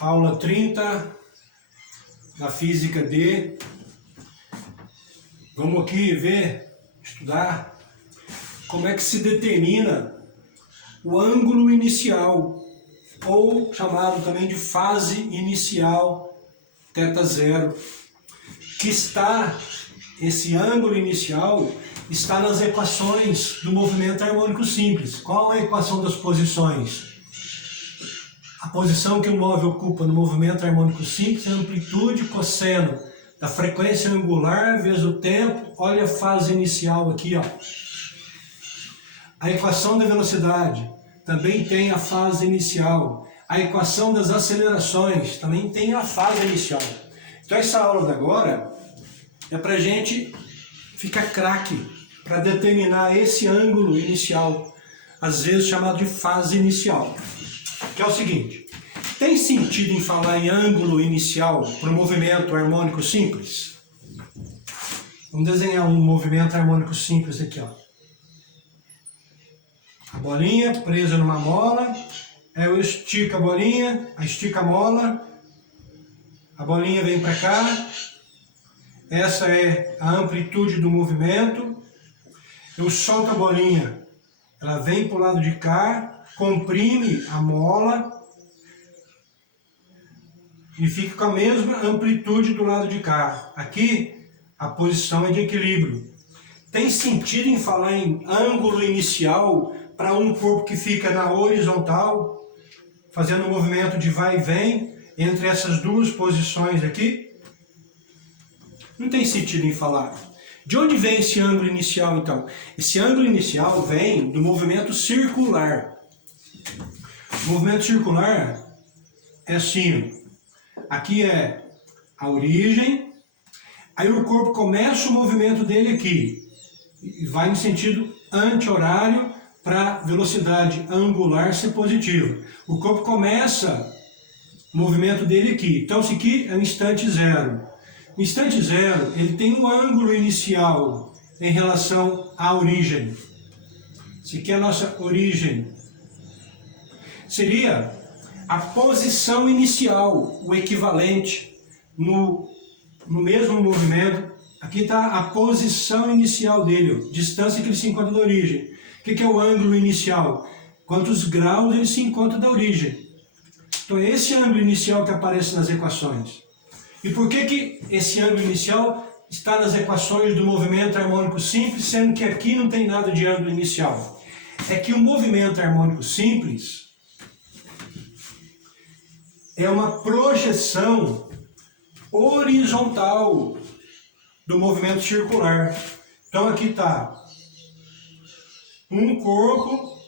Aula 30 da Física D. Vamos aqui estudar como é que se determina o ângulo inicial, ou chamado também de fase inicial, θ0, que esse ângulo inicial está nas equações do movimento harmônico simples. Qual é a equação das posições? A posição que o móvel ocupa no movimento harmônico simples é a amplitude cosseno da frequência angular vezes o tempo. Olha a fase inicial aqui, ó. A equação da velocidade também tem a fase inicial. A equação das acelerações também tem a fase inicial. Então essa aula de agora é para a gente ficar craque, para determinar esse ângulo inicial, às vezes chamado de fase inicial. Que é o seguinte: tem sentido em falar em ângulo inicial para o movimento harmônico simples? Vamos desenhar um movimento harmônico simples aqui, ó. A bolinha presa numa mola, eu estico a bolinha, estica a mola, a bolinha vem para cá, essa é a amplitude do movimento, eu solto a bolinha, ela vem para o lado de cá, comprime a mola e fica com a mesma amplitude do lado de cá. Aqui a posição é de equilíbrio. Tem sentido em falar em ângulo inicial para um corpo que fica na horizontal, fazendo um movimento de vai e vem entre essas duas posições aqui? Não tem sentido em falar. De onde vem esse ângulo inicial, então? Esse ângulo inicial vem do movimento circular. O movimento circular é assim: aqui é a origem, aí o corpo começa o movimento dele aqui, e vai no sentido anti-horário para a velocidade angular ser positiva. O corpo começa o movimento dele aqui. Então, isso aqui é o instante zero. O instante zero, ele tem um ângulo inicial em relação à origem. Isso aqui é a nossa origem. Seria a posição inicial, o equivalente no mesmo movimento. Aqui está a posição inicial dele, ó, distância que ele se encontra da origem. O que é o ângulo inicial? Quantos graus ele se encontra da origem. Então é esse ângulo inicial que aparece nas equações. E por que esse ângulo inicial está nas equações do movimento harmônico simples, sendo que aqui não tem nada de ângulo inicial? É que o movimento harmônico simples é uma projeção horizontal do movimento circular. Então aqui está um corpo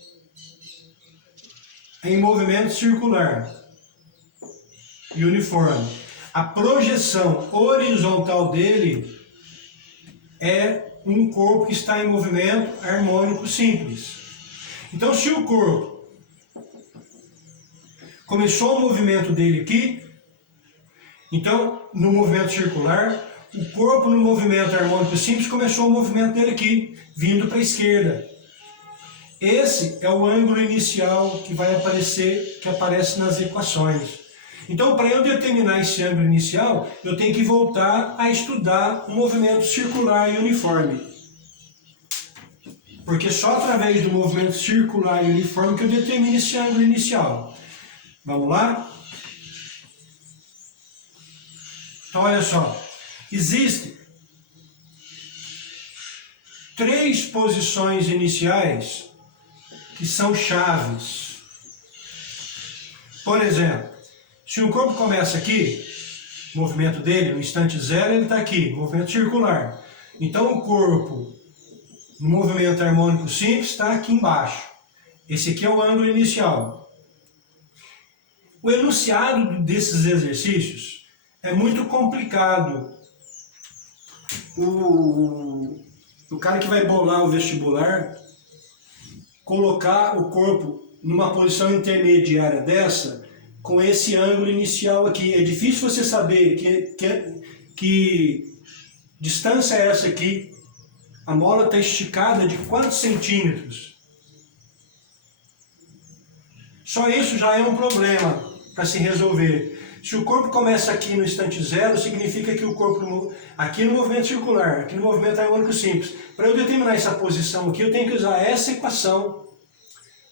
em movimento circular e uniforme. A projeção horizontal dele é um corpo que está em movimento harmônico simples. Então, se o corpo começou o movimento dele aqui, então, no movimento circular, o corpo no movimento harmônico simples começou o movimento dele aqui, vindo para a esquerda. Esse é o ângulo inicial que vai aparecer, que aparece nas equações. Então, para eu determinar esse ângulo inicial, eu tenho que voltar a estudar o movimento circular e uniforme. Porque só através do movimento circular e uniforme que eu determino esse ângulo inicial. Vamos lá? Então, olha só. Existem 3 posições iniciais que são chaves. Por exemplo, se o corpo começa aqui, o movimento dele, no instante zero, ele está aqui, movimento circular. Então o corpo, no movimento harmônico simples, está aqui embaixo. Esse aqui é o ângulo inicial. O enunciado desses exercícios é muito complicado. O cara que vai bolar o vestibular, colocar o corpo numa posição intermediária dessa, com esse ângulo inicial aqui. É difícil você saber que distância é essa aqui. A mola está esticada de quantos centímetros? Só isso já é um problema para se resolver. Se o corpo começa aqui no instante zero, significa que o corpo aqui no movimento circular, aqui no movimento harmônico simples. Para eu determinar essa posição aqui, eu tenho que usar essa equação.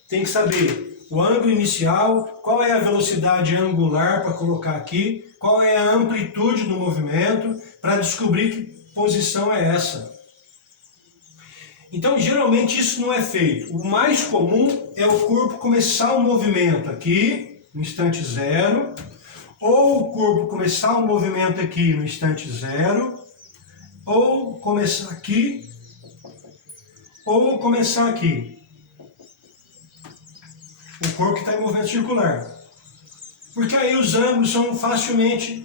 Tem que saber o ângulo inicial, qual é a velocidade angular para colocar aqui, qual é a amplitude do movimento, para descobrir que posição é essa. Então, geralmente isso não é feito. O mais comum é o corpo começar o movimento aqui, no instante zero, ou o corpo começar o movimento aqui no instante zero, ou começar aqui, ou começar aqui. O corpo que está em movimento circular. Porque aí os ângulos são facilmente,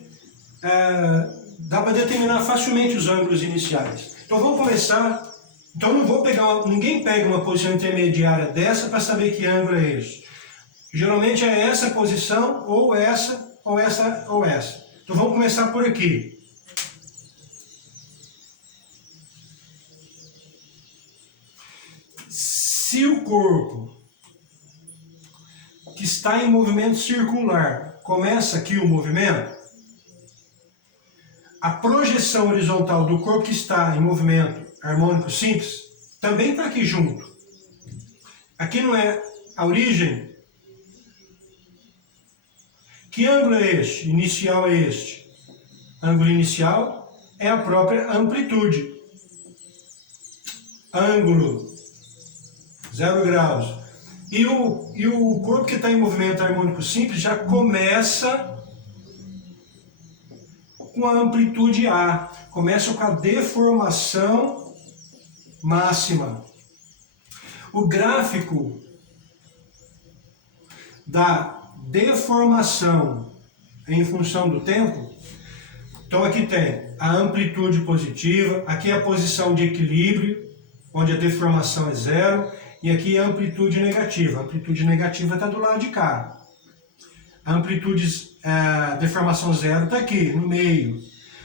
dá para determinar facilmente os ângulos iniciais. Então vamos começar. Então eu não vou pegar, ninguém pega uma posição intermediária dessa para saber que ângulo é esse. Geralmente é essa posição, ou essa, ou essa, ou essa. Então vamos começar por aqui. Se o corpo que está em movimento circular começa aqui o movimento, a projeção horizontal do corpo que está em movimento harmônico simples também está aqui junto. Aqui não é a origem. Que ângulo é este? Inicial é este. Ângulo inicial é a própria amplitude. Ângulo 0 graus. E o corpo que está em movimento harmônico simples já começa com a amplitude A. Começa com a deformação máxima. O gráfico da deformação em função do tempo, então aqui tem a amplitude positiva, aqui é a posição de equilíbrio, onde a deformação é zero, e aqui é a amplitude negativa. A amplitude negativa está do lado de cá. A amplitude, deformação zero está aqui, no meio.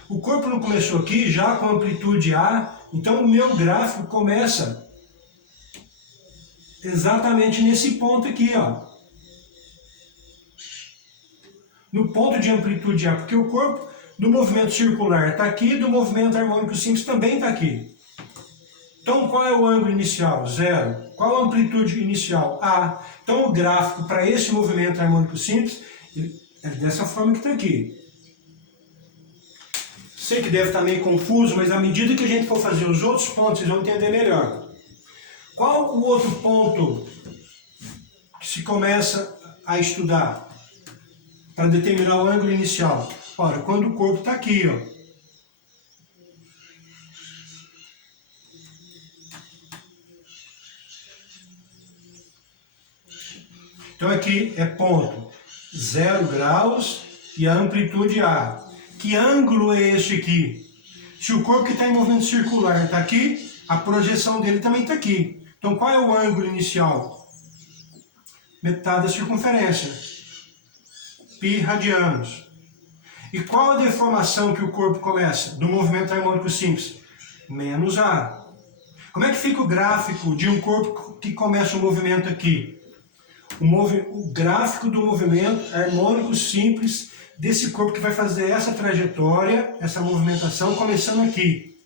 O corpo não começou aqui já com amplitude A, então o meu gráfico começa exatamente nesse ponto aqui, ó. No ponto de amplitude A, porque o corpo do movimento circular está aqui, do movimento harmônico simples também está aqui. Então, qual é o ângulo inicial? Zero. Qual a amplitude inicial? A. Então, o gráfico para esse movimento harmônico simples é dessa forma que está aqui. Sei que deve estar meio confuso, mas à medida que a gente for fazer os outros pontos, vocês vão entender melhor. Qual o outro ponto que se começa a estudar para determinar o ângulo inicial? Ora, quando o corpo está aqui, ó. Então aqui é ponto 0 graus e a amplitude A. Que ângulo é este aqui? Se o corpo que está em movimento circular está aqui, a projeção dele também está aqui. Então qual é o ângulo inicial? Metade da circunferência. Π radianos. E qual a deformação que o corpo começa? Do movimento harmônico simples? Menos A. Como é que fica o gráfico de um corpo que começa o movimento aqui? O gráfico do movimento harmônico simples desse corpo que vai fazer essa trajetória, essa movimentação, começando aqui.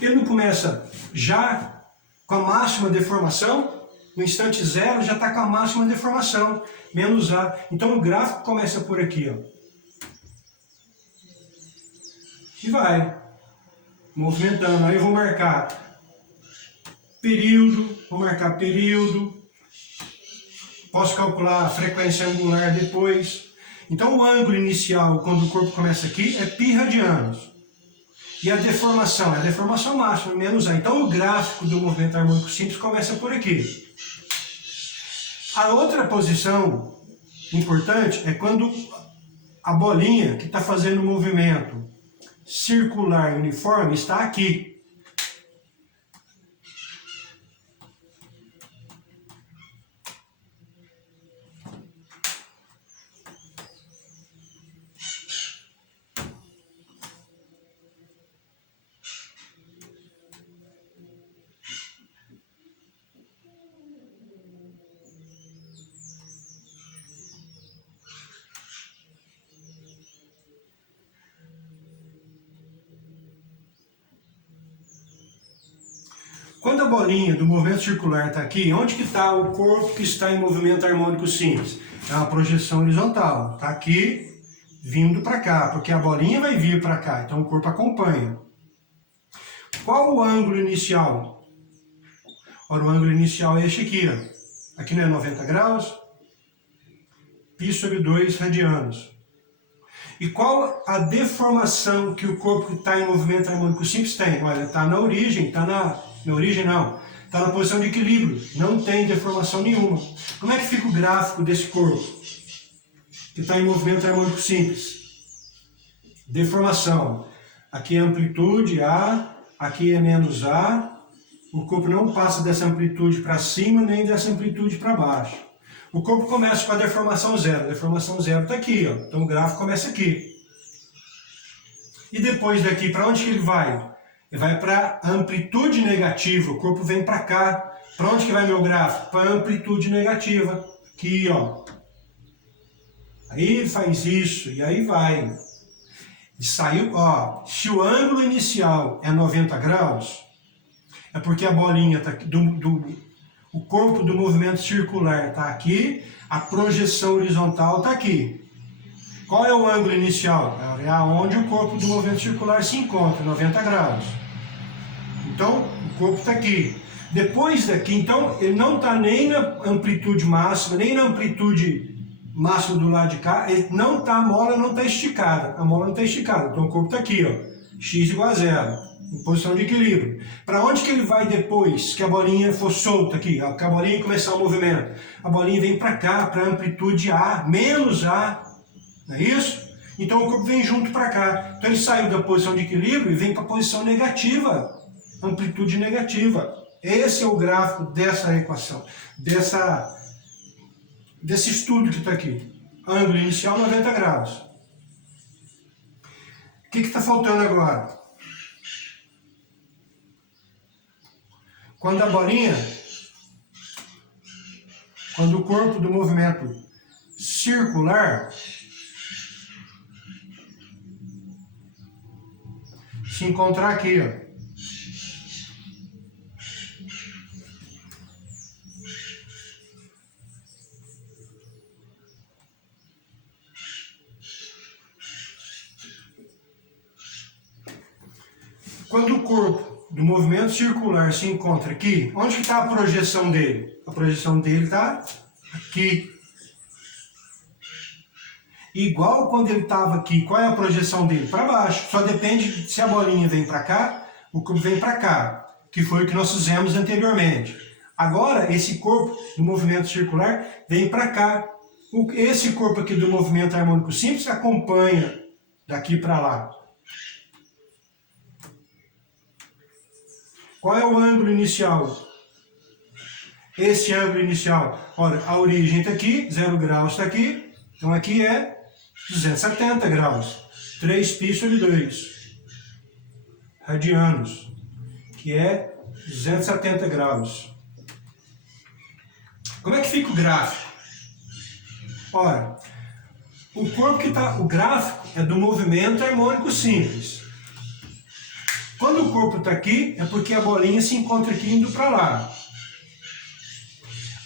Ele não começa já com a máxima deformação? No instante zero já está com a máxima deformação, menos A. Então o gráfico começa por aqui, ó. E vai movimentando. Aí eu vou marcar período, vou marcar período. Posso calcular a frequência angular depois. Então o ângulo inicial, quando o corpo começa aqui, é π radianos. E a deformação é a deformação máxima, menos A. Então o gráfico do movimento harmônico simples começa por aqui. A outra posição importante é quando a bolinha que está fazendo o movimento circular uniforme está aqui. Quando a bolinha do movimento circular está aqui, onde que está o corpo que está em movimento harmônico simples? É uma projeção horizontal. Está aqui, vindo para cá, porque a bolinha vai vir para cá, então o corpo acompanha. Qual o ângulo inicial? Ora, o ângulo inicial é este aqui, ó. Aqui não é 90 graus? Π sobre 2 radianos. E qual a deformação que o corpo que está em movimento harmônico simples tem? Olha, está na origem, está na origem não, está na posição de equilíbrio, não tem deformação nenhuma. Como é que fica o gráfico desse corpo que está em movimento harmônico simples? Deformação. Aqui é amplitude A, aqui é menos A. O corpo não passa dessa amplitude para cima, nem dessa amplitude para baixo. O corpo começa com a deformação zero. A deformação zero está aqui, ó. Então o gráfico começa aqui. E depois daqui, para onde que ele vai? Ele vai para amplitude negativa. O corpo vem para cá. Para onde que vai meu gráfico? Para amplitude negativa. Aqui, ó. Aí ele faz isso, e aí vai. E saiu, ó. Se o ângulo inicial é 90 graus, é porque a bolinha tá aqui, o corpo do movimento circular está aqui, a projeção horizontal está aqui. Qual é o ângulo inicial? É onde o corpo do movimento circular se encontra, 90 graus. Então, o corpo está aqui. Depois daqui, então, ele não está nem na amplitude máxima, nem na amplitude máxima do lado de cá, ele não está, a mola não está esticada. A mola não está esticada, então o corpo está aqui, ó, x igual a zero. Em posição de equilíbrio. Para onde que ele vai depois que a bolinha for solta aqui? Que a bolinha começar o movimento. A bolinha vem para cá, para a amplitude A, menos A. Não é isso? Então o corpo vem junto para cá. Então ele saiu da posição de equilíbrio e vem para a posição negativa. Amplitude negativa. Esse é o gráfico dessa equação. Desse estudo que está aqui. Ângulo inicial 90 graus. O que está faltando agora? Quando a bolinha, quando o corpo do movimento circular se encontrar aqui, ó. Quando o corpo do movimento circular se encontra aqui, onde que está a projeção dele? A projeção dele está aqui. Igual quando ele estava aqui, qual é a projeção dele? Para baixo. Só depende se a bolinha vem para cá, o corpo vem para cá, que foi o que nós fizemos anteriormente. Agora, esse corpo do movimento circular vem para cá. Esse corpo aqui do movimento harmônico simples acompanha daqui para lá. Qual é o ângulo inicial? Esse ângulo inicial, olha, a origem está aqui, 0 graus está aqui, então aqui é 270 graus, 3π sobre 2 radianos, que é 270 graus. Como é que fica o gráfico? Olha, o gráfico é do movimento harmônico simples. Quando o corpo está aqui, é porque a bolinha se encontra aqui indo para lá.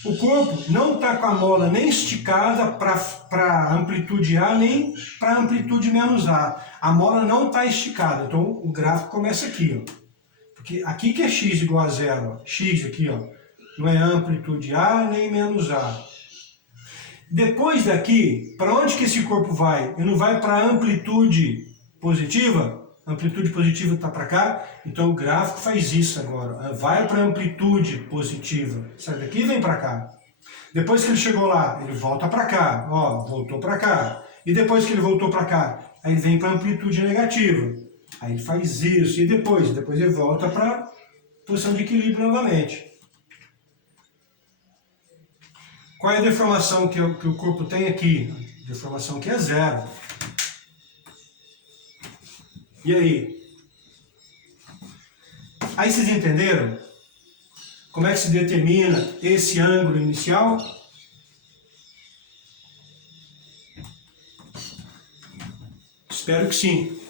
O corpo não está com a mola nem esticada para amplitude A, nem para amplitude menos A. A mola não está esticada, então o gráfico começa aqui, ó. Porque aqui que é x igual a zero, ó. X aqui, ó, não é amplitude A nem menos A. Depois daqui, para onde que esse corpo vai? Ele não vai para a amplitude positiva? A amplitude positiva está para cá, então o gráfico faz isso agora. Vai para a amplitude positiva. Sai daqui e vem para cá. Depois que ele chegou lá, ele volta para cá. Ó, voltou para cá. E depois que ele voltou para cá, aí ele vem para a amplitude negativa. Aí ele faz isso. E depois ele volta para a posição de equilíbrio novamente. Qual é a deformação que o corpo tem aqui? A deformação aqui é zero. E aí? Aí vocês entenderam? Como é que se determina esse ângulo inicial? Espero que sim.